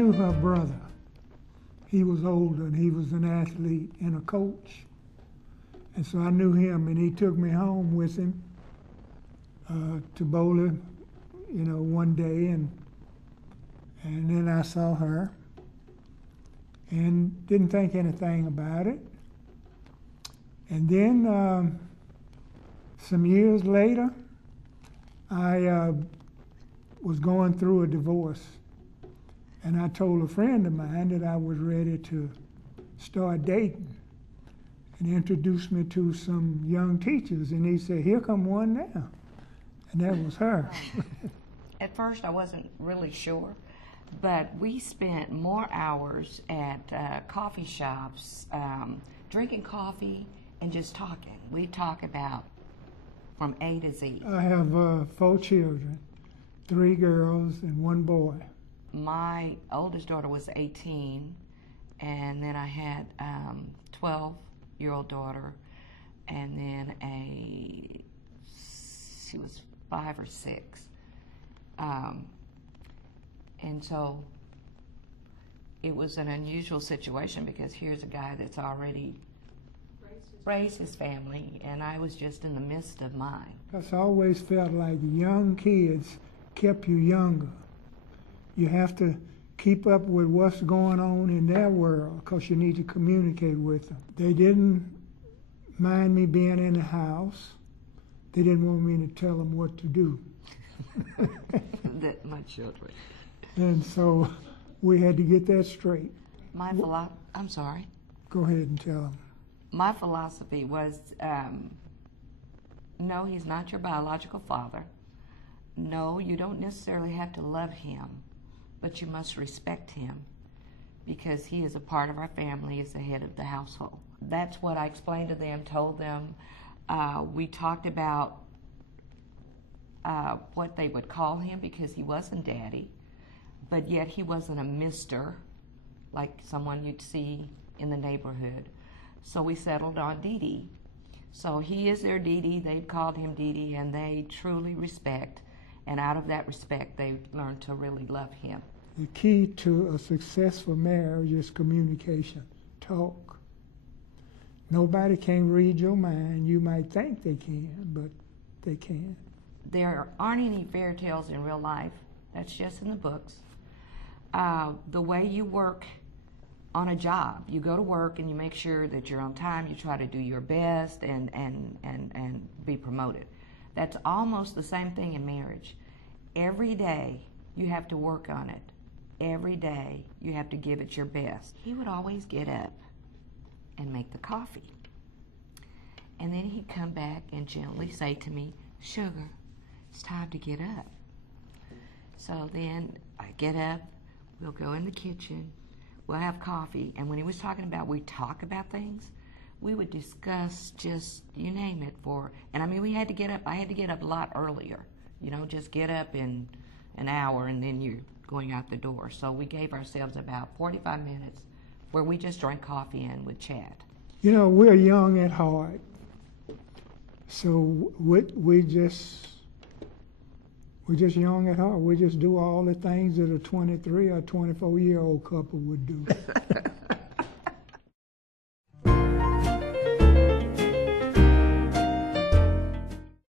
knew her brother. He was older and he was an athlete and a coach. And so I knew him, and he took me home with him to Boulder, one day, and then I saw her and didn't think anything about it. And then some years later, I was going through a divorce, and I told a friend of mine that I was ready to start dating, and introduced me to some young teachers, and he said, "Here come one now," and that was her. At first, I wasn't really sure, but we spent more hours at coffee shops, drinking coffee and just talking. We talk about from A to Z. I have 4 children, 3 girls and 1 boy. My oldest daughter was 18, and then I had 12-year-old daughter, and then she was 5 or 6. And so it was an unusual situation, because here's a guy that's already raised his family, and I was just in the midst of mine. I always felt like young kids kept you younger. You have to keep up with what's going on in their world, because you need to communicate with them. They didn't mind me being in the house. They didn't want me to tell them what to do. That my children. And so we had to get that straight. I'm sorry. Go ahead and tell them. My philosophy was, no, he's not your biological father. No, you don't necessarily have to love him, but you must respect him, because he is a part of our family, he's the head of the household. That's what I explained to them, told them. We talked about what they would call him, because he wasn't daddy, but yet he wasn't a mister like someone you'd see in the neighborhood. So we settled on Dee Dee. So he is their Dee Dee, they've called him Dee Dee, and they truly respect, and out of that respect, they've learned to really love him. The key to a successful marriage is communication, talk. Nobody can read your mind. You might think they can, but they can't. There aren't any fairy tales in real life. That's just in the books. The way you work on a job, you go to work and you make sure that you're on time, you try to do your best and be promoted. That's almost the same thing in marriage. Every day you have to work on it. Every day you have to give it your best. He would always get up and make the coffee. And then he'd come back and gently say to me, "Sugar, it's time to get up." So then I get up, we'll go in the kitchen, we'll have coffee, and when he was talking about, we talk about things, we would discuss just, you name it, and I mean, we had to get up, I had to get up a lot earlier, just get up in an hour and then you're going out the door. So we gave ourselves about 45 minutes where we just drank coffee and would chat. We're young at heart, so we're just young at heart. We just do all the things that a 23 or 24-year-old couple would do.